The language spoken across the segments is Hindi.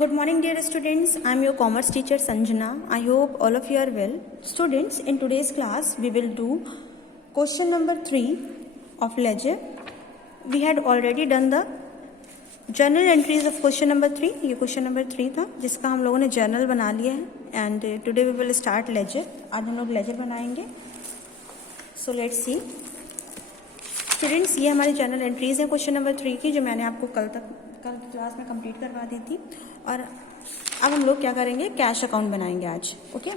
Good morning, dear students. I am your commerce teacher Sanjana. I hope all of you are well. Students, in today's class, we will do question number 3 of ledger. We had already done the journal entries of question number 3. ये question number 3 था जिसका हम लोगों ने journal बना लिया है. And today we will start ledger. आज हम लोग ledger बनाएंगे. So let's see. Students, ये हमारी journal entries हैं question number 3 की, जो मैंने आपको कल की क्लास में कंप्लीट करवा दी थी. और अब हम लोग क्या करेंगे, कैश अकाउंट बनाएंगे आज. ओके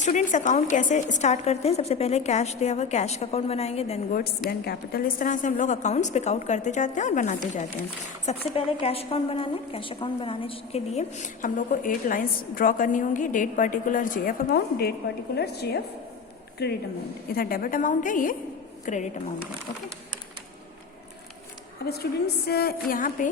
स्टूडेंट्स, अकाउंट कैसे स्टार्ट करते हैं? सबसे पहले कैश दिया हुआ कैश का अकाउंट बनाएंगे, देन गुड्स, देन कैपिटल. इस तरह से हम लोग अकाउंट्स पिक आउट करते जाते हैं और बनाते जाते हैं. सबसे पहले कैश अकाउंट बनाना है. कैश अकाउंट बनाने के लिए हम लोग को 8 लाइन्स ड्रॉ करनी होंगी. Date particular JF account, date particular JF credit amount. इधर डेबिट अमाउंट है, ये क्रेडिट अमाउंट है. ओके अब स्टूडेंट्स यहाँ पे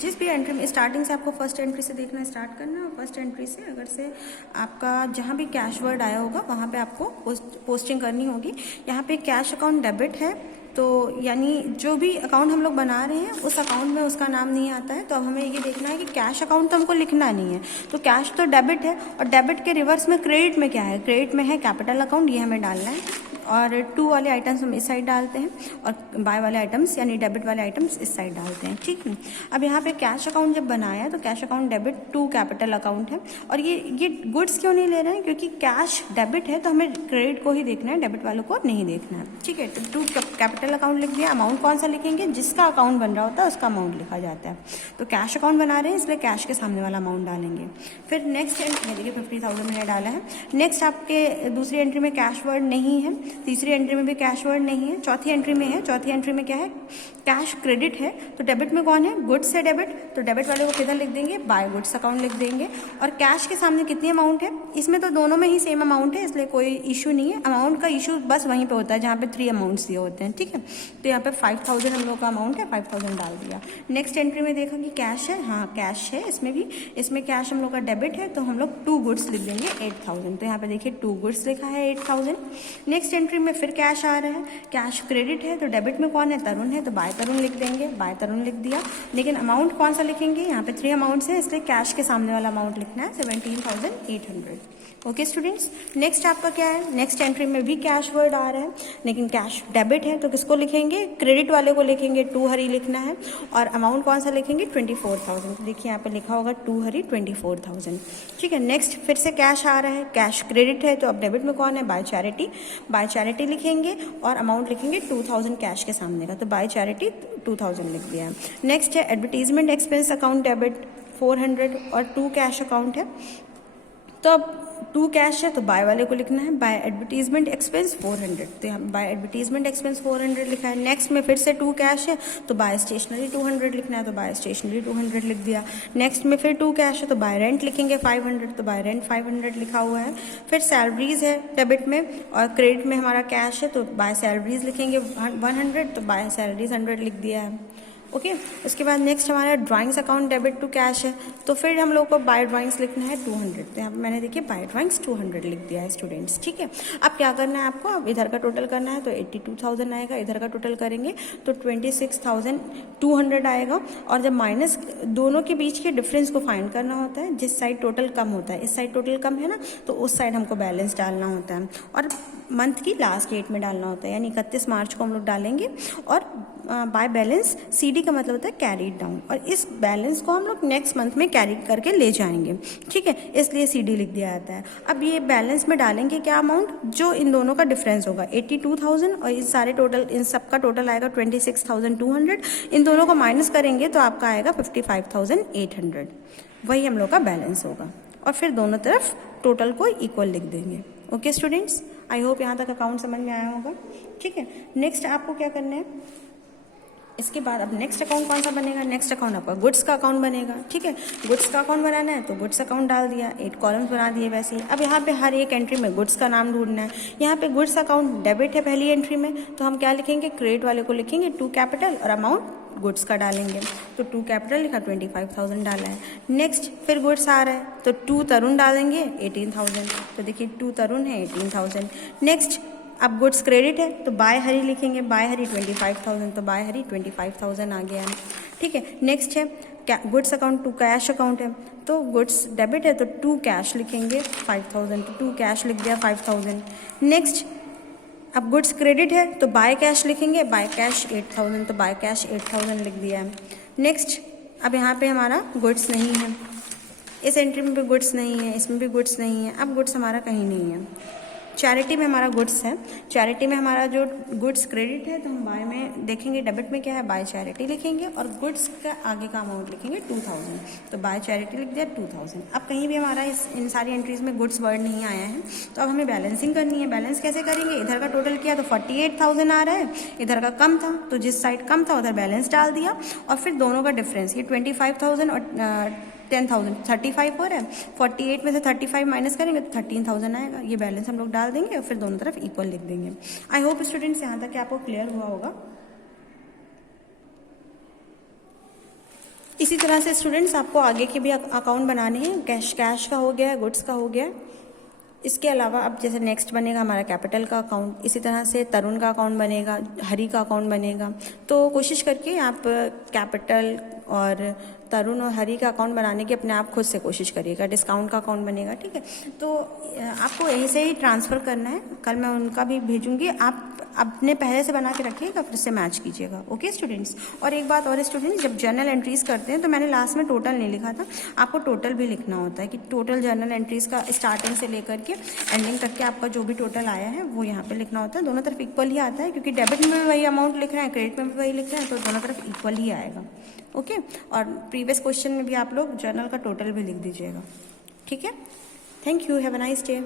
जिस भी एंट्री में स्टार्टिंग से आपको फर्स्ट एंट्री से देखना स्टार्ट करना है. और फर्स्ट एंट्री से अगर से आपका जहाँ भी कैश वर्ड आया होगा वहाँ पे आपको पोस्टिंग करनी होगी. यहाँ पे कैश अकाउंट डेबिट है, तो यानी जो भी अकाउंट हम लोग बना रहे हैं उस अकाउंट में उसका नाम नहीं आता है. तो अब हमें ये देखना है कि कैश अकाउंट तो हमको लिखना नहीं है. तो कैश तो डेबिट है, और डेबिट के रिवर्स में क्रेडिट में क्या है? क्रेडिट में है कैपिटल अकाउंट, ये हमें डालना है. और 2 वाले आइटम्स हम इस साइड डालते हैं और बाय वाले आइटम्स यानी डेबिट वाले आइटम्स इस साइड डालते हैं. ठीक है. अब यहाँ पे कैश अकाउंट जब बनाया है तो cash account debit 2 capital account है. और ये गुड्स क्यों नहीं ले रहे हैं? क्योंकि कैश डेबिट है तो हमें क्रेडिट को ही देखना है, डेबिट वालों को नहीं देखना है. ठीक है. तो 2 कैपिटल अकाउंट लिख दिया. अमाउंट कौन सा लिखेंगे? जिसका अकाउंट बन रहा होता है उसका अमाउंट लिखा जाता है. तो कैश अकाउंट बना रहे हैं इसलिए कैश के सामने वाला अमाउंट डालेंगे. फिर नेक्स्ट एंट्री देखिए 50,000 मैंने डाला है. नेक्स्ट आपके दूसरी एंट्री में कैश वर्ड नहीं है, तीसरी एंट्री में भी कैश वर्ड नहीं है, चौथी एंट्री में है. चौथी एंट्री में क्या है? कैश क्रेडिट है. तो डेबिट में कौन है? गुड्स है डेबिट. तो डेबिट वाले को किधर लिख देंगे? बाय गुड्स अकाउंट लिख देंगे. और कैश के सामने कितनी अमाउंट है? इसमें तो दोनों में ही सेम अमाउंट है, इसलिए कोई इशू नहीं है. अमाउंट का इशू बस वहीं पे होता है जहाँ पे 3 अमाउंट्स दिए होते हैं. ठीक है. तो यहाँ पे 5,000 हम लोग का अमाउंट है, 5,000 डाल दिया. नेक्स्ट एंट्री में देखा कि कैश है. हाँ कैश है. इसमें कैश हम लोग का डेबिट है, तो हम लोग 2 गुड्स लिख देंगे 8,000. तो यहाँ पे देखिए 2 गुड्स लिखा है 8,000. नेक्स्ट एंट्री में फिर कैश आ रहा है. कैश क्रेडिट है, तो डेबिट में कौन है? तरुण है, तो बाय तरुण लिख देंगे. बाय तरुण लिख दिया. लेकिन अमाउंट कौन सा लिखेंगे? यहाँ पे 3 अमाउंट्स है, इसलिए कैश के सामने वाला अमाउंट लिखना है 17,800. ओके स्टूडेंट्स, नेक्स्ट आपका क्या है? नेक्स्ट एंट्री में भी कैश वर्ड आ रहा है, लेकिन कैश डेबिट है, तो किसको लिखेंगे? क्रेडिट वाले को लिखेंगे. 2 हरी लिखना है. और अमाउंट कौन सा लिखेंगे? 24,000. तो देखिए यहाँ पे लिखा होगा 2 हरी 24,000. ठीक है. नेक्स्ट फिर से कैश आ रहा है. कैश क्रेडिट है, तो अब डेबिट में कौन है? Bye charity. बाय चैरिटी लिखेंगे और अमाउंट लिखेंगे 2,000 कैश के सामने का. तो बाय चैरिटी 2,000 लिख दिया है. नेक्स्ट है एडवर्टीजमेंट एक्सपेंस अकाउंट डेबिट 400 और 2 कैश अकाउंट है. तो अब 2 कैश है तो बाय वाले को लिखना है बाय एडवर्टीजमेंट एक्सपेंस 400. तो यहाँ बाय एडवर्टीजमेंट एक्सपेंस 400 लिखा है. नेक्स्ट में फिर से 2 कैश है तो बाय स्टेशनरी 200 लिखना है, तो बाय स्टेशनरी 200 लिख दिया. नेक्स्ट में फिर 2 कैश है तो बाय रेंट लिखेंगे 500, तो बाय रेंट 500 लिखा हुआ है. फिर सैलरीज है डेबिट में, और क्रेडिट में हमारा कैश है, तो बाय सैलरीज लिखेंगे 100, तो बाय सैलरीज 100 लिख दिया है. ओके. उसके बाद नेक्स्ट हमारा drawings account debit to cash है, तो फिर हम लोग को बाय ड्राइंग्स लिखना है 200. तो यहाँ पे मैंने देखिए बाय ड्राइंग्स 200 लिख दिया है स्टूडेंट्स. ठीक है. अब क्या करना है आपको? अब इधर का टोटल करना है, तो 82,000 आएगा. इधर का टोटल करेंगे तो 26,200 आएगा. और जब माइनस दोनों के बीच के डिफरेंस को फाइंड करना होता है, जिस साइड टोटल कम होता है, इस साइड टोटल कम है ना, तो उस साइड हमको बैलेंस डालना होता है. और मंथ की लास्ट डेट में डालना होता है, यानी 31 मार्च को हम लोग डालेंगे. और बाय बैलेंस CD का मतलब होता है कैरीड डाउन, और इस बैलेंस को हम लोग नेक्स्ट मंथ में कैरी करके ले जाएंगे. ठीक है. इसलिए CD लिख दिया जाता है. अब ये बैलेंस में डालेंगे क्या अमाउंट? जो इन दोनों का डिफरेंस होगा 82,000, और इस सारे टोटल इन सब का टोटल आएगा 26,200. इन दोनों को माइनस करेंगे तो आपका आएगा 55,800. वही हम लोग का बैलेंस होगा. और फिर दोनों तरफ टोटल को इक्वल लिख देंगे. ओके स्टूडेंट्स, आई होप यहाँ तक अकाउंट समझ में आया होगा. ठीक है. नेक्स्ट आपको क्या करना है? इसके बाद अब नेक्स्ट अकाउंट कौन सा बनेगा? नेक्स्ट अकाउंट आपका गुड्स का अकाउंट बनेगा. ठीक है. गुड्स का अकाउंट बनाना है तो गुड्स अकाउंट डाल दिया. 8 कॉलम्स बना दिए वैसे ही. अब यहाँ पे हर एक एंट्री में गुड्स का नाम ढूंढना है. यहाँ पे गुड्स अकाउंट डेबिट है पहली एंट्री में, तो हम क्या लिखेंगे? क्रेडिट वाले को लिखेंगे 2 कैपिटल और अमाउंट गुड्स का डालेंगे. तो 2 कैपिटल लिखा 25,000 डाला है. नेक्स्ट फिर गुड्स आ रहा है तो 2 तरुण डालेंगे 18,000. तो देखिए 2 तरुण है 18,000. नेक्स्ट अब गुड्स क्रेडिट है तो बाय हरी लिखेंगे. बाय हरी 25,000, तो बाय हरी 25,000 आ गया. ठीक है. नेक्स्ट है goods account to cash account है, तो गुड्स डेबिट है तो टू कैश लिखेंगे 5000, तो टू कैश लिख दिया 5000। नेक्स्ट, अब गुड्स क्रेडिट है तो बाय कैश लिखेंगे, बाय कैश 8000, तो बाय कैश 8000 लिख दिया है। नेक्स्ट, अब यहाँ पे हमारा गुड्स नहीं है, इस एंट्री में भी गुड्स नहीं है, इसमें भी गुड्स नहीं है, अब गुड्स हमारा कहीं नहीं है। चैरिटी में हमारा गुड्स है, चैरिटी में हमारा जो गुड्स क्रेडिट है तो हम बाय में देखेंगे, डेबिट में क्या है, बाय चैरिटी लिखेंगे और गुड्स का आगे का अमाउंट लिखेंगे 2000, तो बाय चैरिटी लिख दिया 2000। अब कहीं भी हमारा इन सारी एंट्रीज में गुड्स वर्ड नहीं आया है, तो अब हमें बैलेंसिंग करनी है। बैलेंस कैसे करेंगे, इधर का टोटल किया तो 48000 आ रहा है, इधर का कम था तो जिस साइड कम था उधर बैलेंस डाल दिया, और फिर दोनों का डिफरेंस, ये 25000 और 10,000 35 हो रहा है, 48 में से 35 माइनस करेंगे तो 13,000 आएगा। ये बैलेंस हम लोग डाल देंगे और फिर दोनों तरफ इक्वल लिख देंगे। आई होप स्टूडेंट्स यहाँ तक आपको क्लियर हुआ होगा। इसी तरह से स्टूडेंट्स आपको आगे के भी अकाउंट बनाने हैं। कैश का हो गया, गुड्स का हो गया। इसके अलावा अब जैसे नेक्स्ट बनेगा हमारा कैपिटल का अकाउंट, इसी तरह से तरुण का अकाउंट बनेगा, हरी का अकाउंट बनेगा। तो कोशिश करके आप कैपिटल और तरुण और हरी का अकाउंट बनाने की अपने आप खुद से कोशिश करिएगा। डिस्काउंट का अकाउंट बनेगा, ठीक है। तो आपको यहीं से ही ट्रांसफ़र करना है, कल मैं उनका भी भेजूंगी, आप अपने पहले से बना के रखिएगा, फिर से मैच कीजिएगा। Okay students. और एक बात और स्टूडेंट्स, जब जर्नल एंट्रीज करते हैं तो मैंने लास्ट में टोटल नहीं लिखा था, आपको टोटल भी लिखना होता है कि टोटल जर्नल एंट्रीज का स्टार्टिंग से लेकर के एंडिंग तक के आपका जो भी टोटल आया है वो यहाँ पे लिखना होता है। दोनों तरफ इक्वल ही आता है, क्योंकि डेबिट में भी वही अमाउंट लिख रहे हैं, क्रेडिट में भी वही लिख रहे हैं, तो दोनों तरफ इक्वल ही आएगा। ओके। और प्रीवियस क्वेश्चन में भी आप लोग जर्नल का टोटल भी लिख दीजिएगा, ठीक है। Thank you, have a nice day.